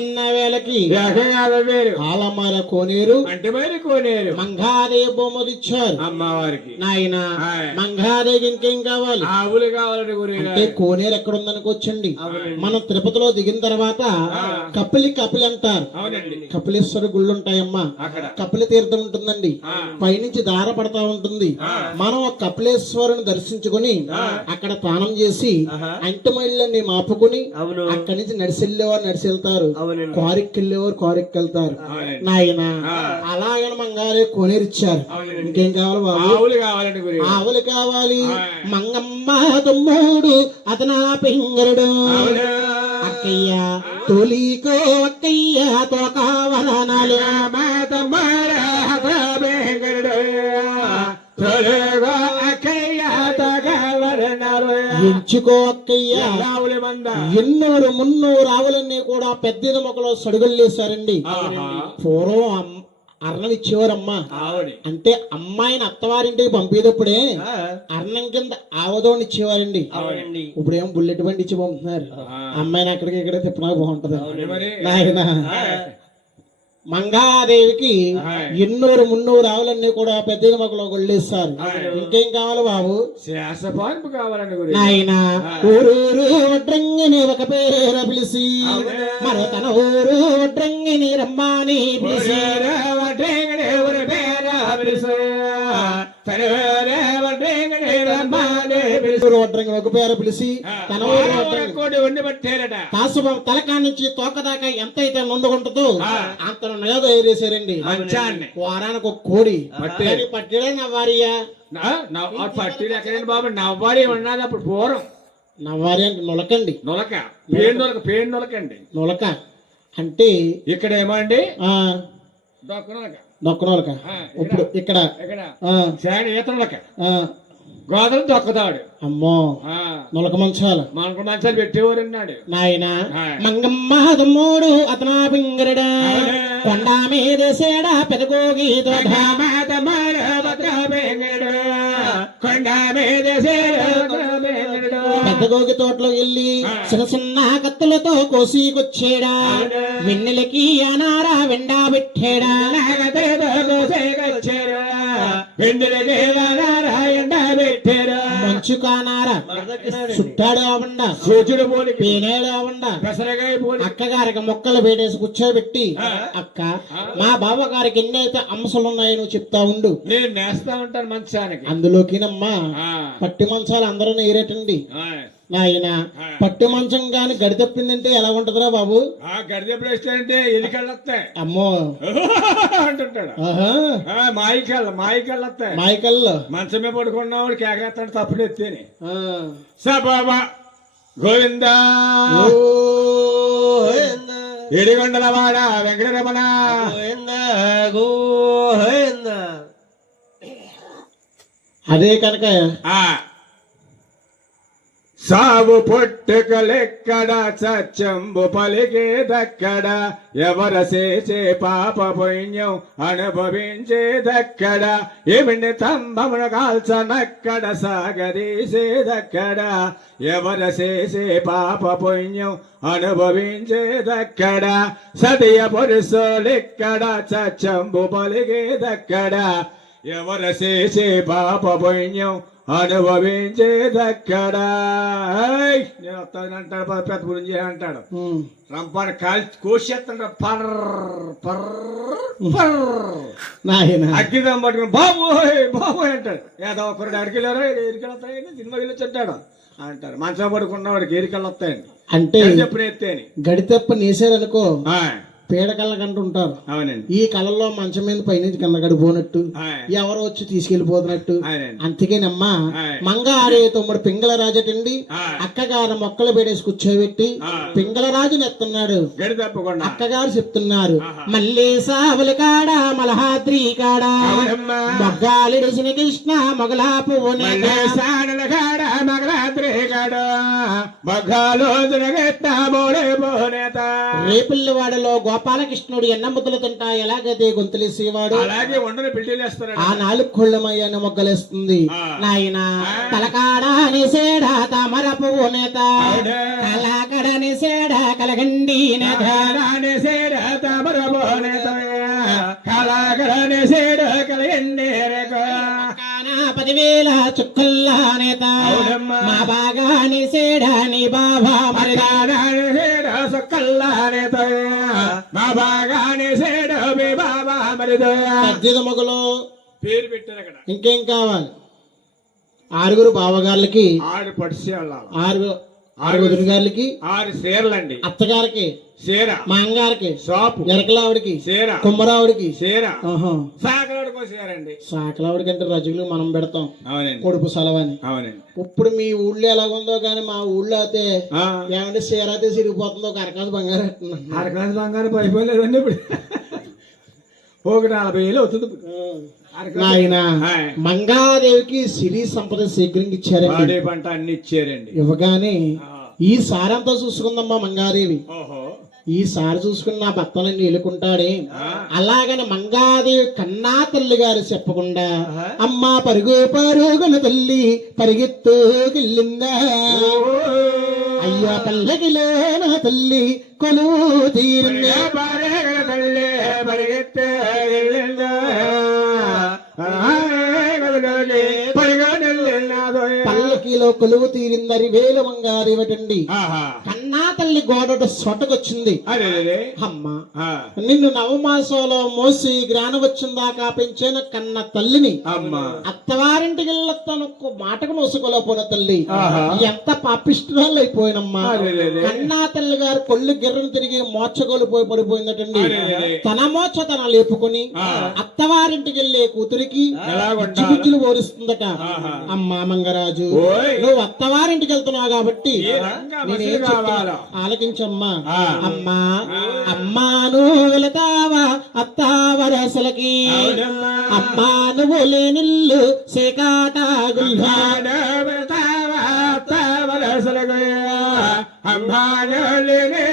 చిన్న వేలకి ఆలమర కోనేరు అంటే మరి కోనేరు. మంగాదేవి బొమ్మలు ఇచ్చారు అమ్మవారికి. నాయన. మంగాదేవికి ఇంకేం కావాలి? ఆవులు కావాలంటే కోనేరు అంటే కోనేరు ఎక్కడ ఉందనుకోవచ్చండి మనం తిరుపతిలో దిగిన తర్వాత కపిలి కపిలి అంటారు. కపిలేశ్వర గుళ్ళు ఉంటాయమ్మా. కపిల తీర్థం ఉంటుందండి. పైనుంచి దార పడతా ఉంటుంది. మనం కపిలేశ్వరుని దర్శించుకొని అక్కడ స్నానం చేసి అంటమైళ్ళని మాపుకొని అక్కడి నుంచి నడిచి వెళ్ళేవారు నడిచి వెళ్తారు అవునండి. కారుకి వెళ్ళేవారు కారుకి వెళ్తారు నాయన అలాగని మంగారే కొనేరిచ్చారు. ఇంకేం కావాలి బాబు? ఆవులు కావాలి. మంగమ్మ తమ్ముడు అతనా పింగరుడు. అక్కయ్య తొలికో అక్కయ్య తోకావలనాలు ఎంచుకో అక్కయ్య. ఎన్నూరు మున్నూరు ఆవులన్నీ కూడా పెద్ద మొక్కలో సడుగులేశారండి పూర్వం అమ్- అర్ణం ఇచ్చేవారమ్మా అంటే అమ్మాయిని అత్తవారింటికి పంపేటప్పుడే అర్ణం కింద ఆవదోని ఇచ్చేవారండి ఇప్పుడు ఏం బుల్లెట్ బండి ఇచ్చి పంపుతున్నారు అమ్మాయిని అక్కడికి ఇక్కడ తిప్పనా బాగుంటది. నాయన. మంగాదేవికి ఎన్నూరు మున్నూరు ఆవులన్నీ కూడా పెద్ద మొక్కలో కొల్లేస్తారు ఇంకేం కావాలి బాబు? శాసపాన్పు కావాలంటే కోనేరు నాయన ఊరూరు వడ్రంగిని ఒక పేర పిలిచి మరో తన ఊరు వడ్రంగిని రమ్మాని పిలిచి తన ఊరు వడ్రంగి కోడి వండి పట్టారట. కాసు తలకా నుంచి తోక దాకా ఎంత అయితే నుండుకుంటుందో అంత నగదు ఎగరేసారండి మంచాన్ని. వారానికి ఒక కోడి. పట్టిడే నవ్వారియా పట్టిలు ఎక్కడండి బాబు? నవ్వాడి ఉన్నది అప్పుడు పూర్వం నవ్వారి అంటే నొలకండి. నొలక. పేరు నొలక పేరు నొలకండి. నొలక. అంటే ఇక్కడ ఏమండి? ఆ. దొక్క నొలక. నొక్క నొలక. ఆ, ఇప్పుడు ఇక్కడ. ఈత నొలక. ఆ గోదలు దొక్కతాడు అమ్మో నొలక మంచాల. మనకు మంచాలు పెట్టేవారు అన్నాడు నాయన. మంగమ్మ తమ్ముడు అతనా పింగరడా? కొండ మీద సేడ పెదగోగి తోట కొండ మీద పెద్దగోగి తోటలో వెళ్ళి చిన్న చిన్న కత్తులతో కోసికొచ్చేడా వెన్నెలకి అనారా వెండా పెట్టేడా? మంచు కానారా? చుట్టాడు అవండా సూచుడు పోలి పేనేడు అవండా పెసరగాయ పోలి. అక్కగారికి మొక్కలు వేడేసి కూర్చోబెట్టి అక్క మా బావగారికి ఎన్నైతే అంశాలు ఉన్నాయో నువ్వు చెప్తా ఉండు. నేను నేస్తా ఉంటాను మంచానికి. అందులోకినమ్మా పట్టి మంచాలు అందరూ నేరేటండి. నాయన పట్టి మంచం గాని గడి తప్పిందంటే ఎలా ఉంటదిరా బాబు? ఆ గడిద బ్రెస్ట్ అంటే ఎలికళ్ళు వస్తాయి అమ్మో. అంటుంటాడు. మాయికళ్ళు వస్తాయి మాయకల్లో మంచమే పడుకున్నవాడు కేకేస్తాడు తప్పులు ఎత్తేని. ఆ. సబాబా గోవిందా. ఏడిగొండల వాడ వెంకటరమణ. అదే కనుక ఆ పొట్టుకలెక్కడ పుట్టుకలెక్కడ సత్యంబు పలికేదక్కడ ఎవర చేసే పాప పుణ్యం అనుభవించేదక్కడ ఏమిటి తంబమును కాల్చనక్కడ సాగదీసేదక్కడ ఎవర చేసే పాప పుణ్యం అనుభవించేదక్కడ సతియ పురుషులెక్కడ సత్యంబు పలికేదక్కడ ఎవర చేసే పాప పుణ్యం అనుభవించేదక్కడా. నేను వస్తానంటాడు పెద్ద పెద్ద గురించి అంటాడు. రంపాడు కాల్చి కోసేస్తాడు పర్ పర్ పర్. అగ్గిదం పట్టుకుని బాబోయ్ బాబోయ్ అంటాడు. ఏదో ఒకరు అడికెళ్ళారో ఎరికలు వస్తాయండి సినిమా వెళ్ళి అంటాడు. అంటారు మంచం పడుకున్నవాడికి ఎరికలు వస్తాయండి అంటే ఎత్తేని? గడి తప్ప నేసారనుకో ఆయ్, పీడ కళ్ళ ఉంటారు అవునండి. ఈ కళ్ళల్లో మంచం మీద పైనుంచి కింద గడిపోనట్టు ఎవరో వచ్చి తీసుకెళ్ళిపోతున్నట్టు అంతకేనమ్మా ఆయ్. మంగారే తమ్ముడు పింగళ రాజటండి. అక్కగారు మొక్కలు పెడేసి కూర్చోబెట్టి. పింగళ రాజుని ఎత్తున్నాడు అక్కగారు చెప్తున్నారు. మళ్ళీ సావుల కాడ మలహాద్రి కాడ. మొగ్గాలిడిసిన కృష్ణ మొగలా కాడ బోడే బోనేత. రేపిల్లివాడలో గోపాలకృష్ణుడు ఎన్నముద్దలు తింటా ఎలాగైతే గొంతులేసేవాడు అలాగే బిల్డీలు వేస్తాడు ఆ నాలుగు కొళ్ళమయ్యాన్ని మొగ్గలేస్తుంది. నాయన తలకాడని సేడ తామర పువ్వు నేత. కలకడని సేడ కలగండి నేత? కలాగడని సేడ తమర బోనేత కలాగడని సేడ కలిగండి పదివేల చుక్కల్లా నేత? బాగాని సేడ నీ బాబా మరిదా మరిదాని సేడ సొక్కల్లానే మా బాగానే సేడ మీ బాబా మరిదోయా పెద్దద మొగలు. పేరు పెట్టారు అక్కడ. ఇంకేం కావాలి? ఆరుగురు బావగారులకి ఆరు పడిసేళ్ళ ఆరు ఆరు వదినగారులకి ఆరు సీరలండి. అత్తగారికి సీర. మా అంగారికి షాపు. ఎరకలావిడికి సీర. కుమ్మరావుడికి. సీర. ఆహా. సాకలాడుకో సీరండి. సాకలావిడికి అంటే రజకులు మనం పెడతాం. అవునండి. పొడుపు సెలవని. అవునండి. ఇప్పుడు మీ ఊళ్ళో ఎలాగుందో కానీ మా ఊళ్ళో అయితే ఏమంటే సీరైతే సిరిగిపోతుందో ఒక అరకాసు బంగారం ఎట్టున్నాను. అర గ్లాస్ బంగారం అయిపోలేదండి ఇప్పుడు. ఒక నలభై వేలు అవుతుంది నాయన. మంగాదేవికి సిరి సంపద శీఘ్రంగా ఇచ్చారండి. పంట అన్ని ఇచ్చారండి. ఇవ్వగానే ఈ సారంతా చూసుకుందమ్మా మంగాదేవి. ఓహో. ఈ సారి చూసుకుని నా భర్తని ఎలుకుంటాడే ఆ. అలాగని మంగాదేవి కన్నా తల్లి గారు చెప్పకుండా. అమ్మా పరుగు పరుగున తల్లి పరిగెత్తుకెళ్ళిందా అయ్యా పల్లకిలో నా తల్లి కొలువు తీరిందా? పరిగెత్తే పల్లకిలో కొలువు తీరిందని వేలు మంగాదేవటండి ఆహా. కన్నా తల్లి గోడట సొటకొచ్చింది. అమ్మా నిన్ను నవమాసంలో మోసి జ్ఞానం వచ్చిందాకా పెంచిన కన్న తల్లిని అమ్మా అత్తవారింటికి వెళ్ళొస్తాను ఒక్క మాటకు నోసుకోలేకపోయిన తల్లి. ఎంత పాపిష్టురాలు అయిపోయినమ్మా. కన్నా తల్లి గారు కొళ్ళు గిర్రను తిరిగి మోచగోలిపోయి పడిపోయిందటండి. తన మోచ తన లేపుకొని. అత్తవారింటికి వెళ్ళే కూతురికి? చిగుచ్చులు ఓరిస్తుందట. అమ్మా మంగరాజు. నువ్వు అత్తవారింటికి వెళ్తున్నావు కాబట్టి నేనేం చెప్తున్నా కావాలా? ఆలకించమ్మా. అమ్మా అమ్మా నువ్వు వెళతావా? అత్తావరసలకి. అమ్మా నువ్వు లేనిల్లు సేకాట గుల్లా అమ్మానో లేనే